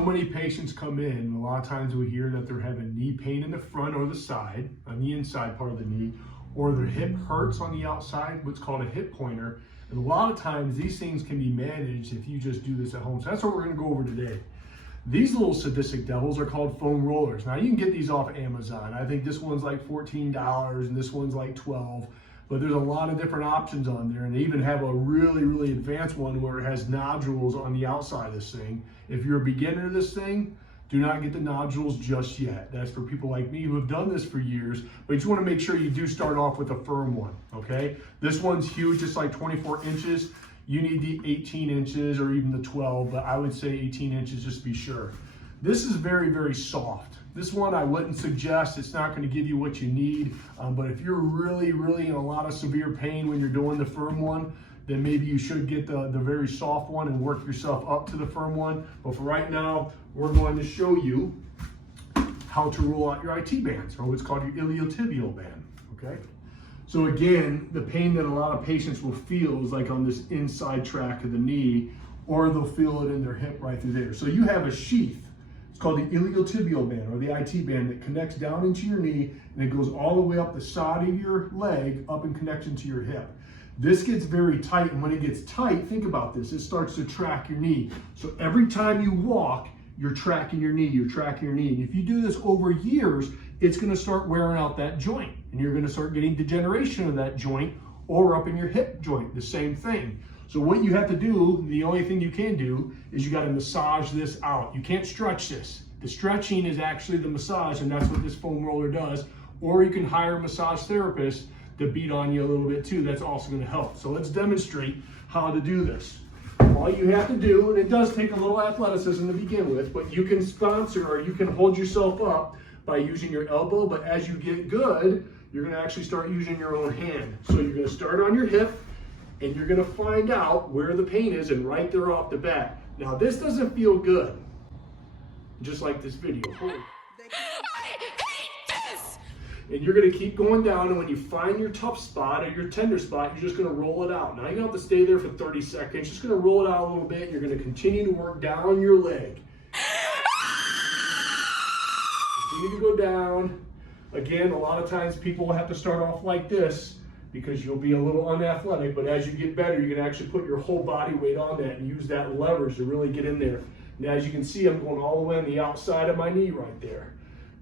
So many patients come in, a lot of times we hear that they're having knee pain in the front or the side, on the inside part of the knee, or their hip hurts on the outside, what's called a hip pointer. And a lot of times these things can be managed if you just do this at home. So that's what we're gonna go over today. These little sadistic devils are called foam rollers. Now you can get these off Amazon. I think this one's like $14 and this one's like $12. But there's a lot of different options on there, and they even have a really, really advanced one where it has nodules on the outside of this thing. If you're a beginner to this thing, do not get the nodules just yet. That's for people like me who have done this for years, but you just want to make sure you do start off with a firm one, okay? This one's huge, it's like 24 inches. You need the 18 inches or even the 12, but I would say 18 inches just to be sure. This is very, very soft. This one I wouldn't suggest. It's not going to give you what you need, but if you're really, really in a lot of severe pain when you're doing the firm one, then maybe you should get the very soft one and work yourself up to the firm one. But for right now, we're going to show you how to roll out your IT bands, or what's called your iliotibial band, okay? So again, the pain that a lot of patients will feel is like on this inside track of the knee, or they'll feel it in their hip right through there. So you have a sheath. It's called the iliotibial band, or the IT band, that connects down into your knee, and it goes all the way up the side of your leg, up in connection to your hip. This gets very tight, and when it gets tight, think about this, it starts to track your knee. So every time you walk, you're tracking your knee, you're tracking your knee. And if you do this over years, it's gonna start wearing out that joint, and you're gonna start getting degeneration of that joint, or up in your hip joint, the same thing. So what you have to do, the only thing you can do, is you gotta massage this out. You can't stretch this. The stretching is actually the massage, and that's what this foam roller does. Or you can hire a massage therapist to beat on you a little bit too. That's also gonna help. So let's demonstrate how to do this. All you have to do, and it does take a little athleticism to begin with, but you can sponsor, or you can hold yourself up by using your elbow, but as you get good, you're gonna actually start using your own hand. So you're gonna start on your hip, and you're gonna find out where the pain is, and right there off the bat. Now this doesn't feel good, just like this video. I hate this! And you're gonna keep going down, and when you find your tough spot or your tender spot, you're just gonna roll it out. Now you don't have to stay there for 30 seconds, just gonna roll it out a little bit, and you're gonna continue to work down your leg. Continue to go down. Again, a lot of times people will have to start off like this, because you'll be a little unathletic, but as you get better, you can actually put your whole body weight on that and use that leverage to really get in there. Now, as you can see, I'm going all the way on the outside of my knee right there.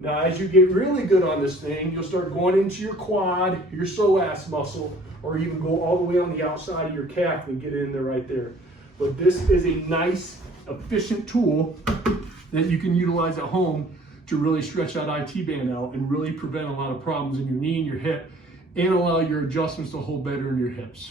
Now, as you get really good on this thing, you'll start going into your quad, your psoas muscle, or even go all the way on the outside of your calf and get in there right there. But this is a nice, efficient tool that you can utilize at home to really stretch that IT band out and really prevent a lot of problems in your knee and your hip, and allow your adjustments to hold better in your hips.